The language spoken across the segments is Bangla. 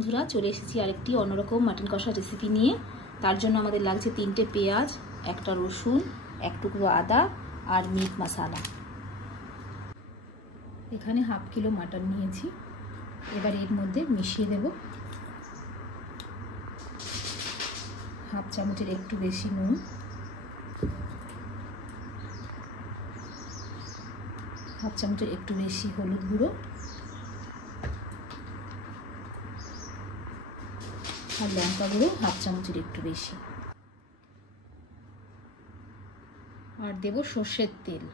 বন্ধুরা, চলে এসেছি আরেকটি অন্যরকম মাটন কষা রেসিপি নিয়ে। তার জন্য আমাদের লাগছে 3টে পেঁয়াজ, একটা রসুন, এক টুকরো আদা আর মিট মশলা। এখানে হাফ কিলো মাটন নিয়েছি। এবার এর মধ্যে মিশিয়ে দেব হাফ চামচের একটু বেশি নুন, হাফ চামচের একটু বেশি হলুদ গুঁড়ো আর লঙ্কা গুঁড়ো হাফ চামচের একটু বেশি, আর দেব সর্ষের তেল।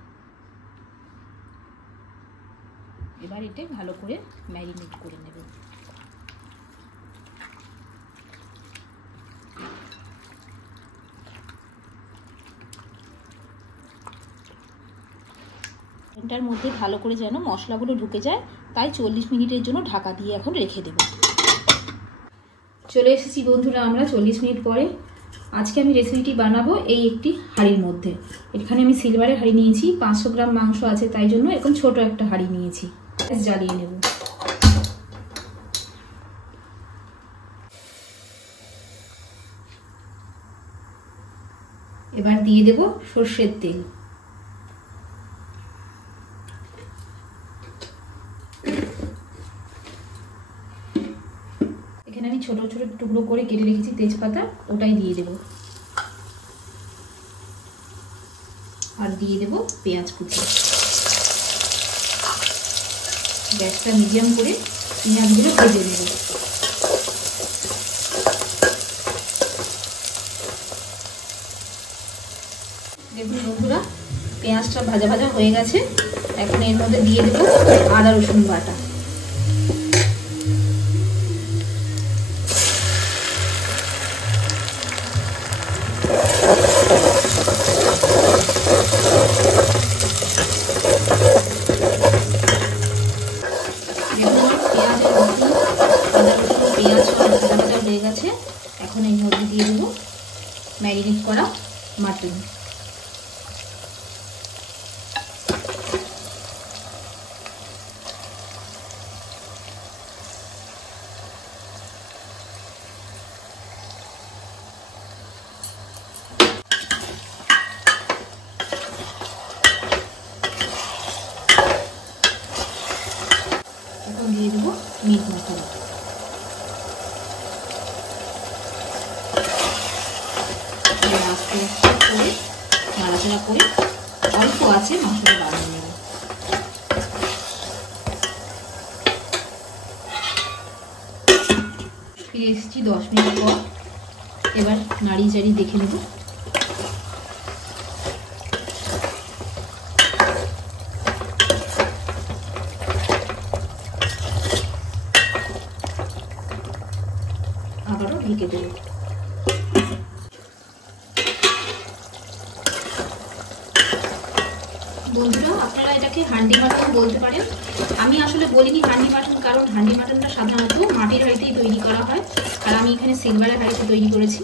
এবার এটা ভালো করে ম্যারিনেট করে নেব। এটার মধ্যে ভালো করে যেন মশলাগুলো ঢুকে যায়, তাই 40 মিনিটের জন্য ঢাকা দিয়ে এখন রেখে দেব। চলে এসেছি বন্ধুরা আমরা 40 মিনিট পরে। আজকে আমি রেসিপিটি বানাবো এই একটি হাঁড়ির মধ্যে। এখানে আমি সিলভারের হাঁড়ি নিয়েছি, 500 গ্রাম মাংস আছে, তাই জন্য এরকম ছোট একটা হাঁড়ি নিয়েছি। জ্বালিয়ে নেব। এবার দিয়ে দেব সর্ষের তেল। এখানে আমি ছোট ছোট টুকরো করে কেটে রেখেছি তেজপাতা, ওটাই দিয়ে দেব। আর দিয়ে দেব পেঁয়াজ কুচি। গ্যাসটা মিডিয়াম করে পেঁয়াজগুলো ভেজে নেব। দেখুন বন্ধুরা, পেঁয়াজটা ভাজা ভাজা হয়ে গেছে। এখন এর মধ্যে দিয়ে দেব আদা রসুন বাটা। হয়ে গেছে। এখন এর মধ্যে দিয়ে দেবো ম্যারিনেট করা মাটন। এখন দিয়ে দেবো মিট মশলা। করে নাড়াচাড়া করে অল্প আছে মাংসটা বানিয়ে নেব। ফিরে এসেছি 10 মিনিট পর। এবার নাড়িয়ে চাড়িয়ে দেখে নেব। আবারও ঢেকে দেব। বন্ধুরা, আপনারা এটাকে হান্ডি মাটন বলতে পারেন। আমি আসলে বলিনি হান্ডি মাটন, কারণ হান্ডি মাটনটা সাধারণত মাটির হাঁড়িতেই তৈরি করা হয়, আর আমি এখানে সিলভারের হাঁড়িতে তৈরি করেছি,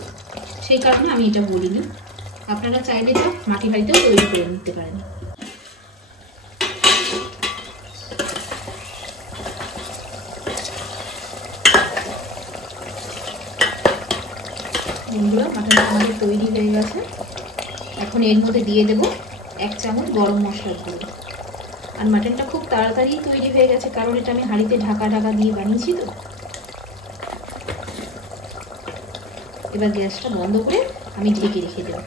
সেই কারণে আমি এটা বলিনি। আপনারা চাইলে এটা মাটির হাঁড়িতেও তৈরি করে নিতে পারেন। বন্ধুরা, মাটনটা আমাদের তৈরি হয়ে গেছে। এখন এর মধ্যে দিয়ে দেব 1 চামচ গরম মশলার গুঁড়ো। আর মাটনটা খুব তাড়াতাড়ি তৈরি হয়ে গেছে, কারণ এটা আমি হাঁড়িতে ঢাকা দিয়ে বানিয়েছি তো। এবার গ্যাসটা বন্ধ করে আমি ঢেকে রেখে দেব।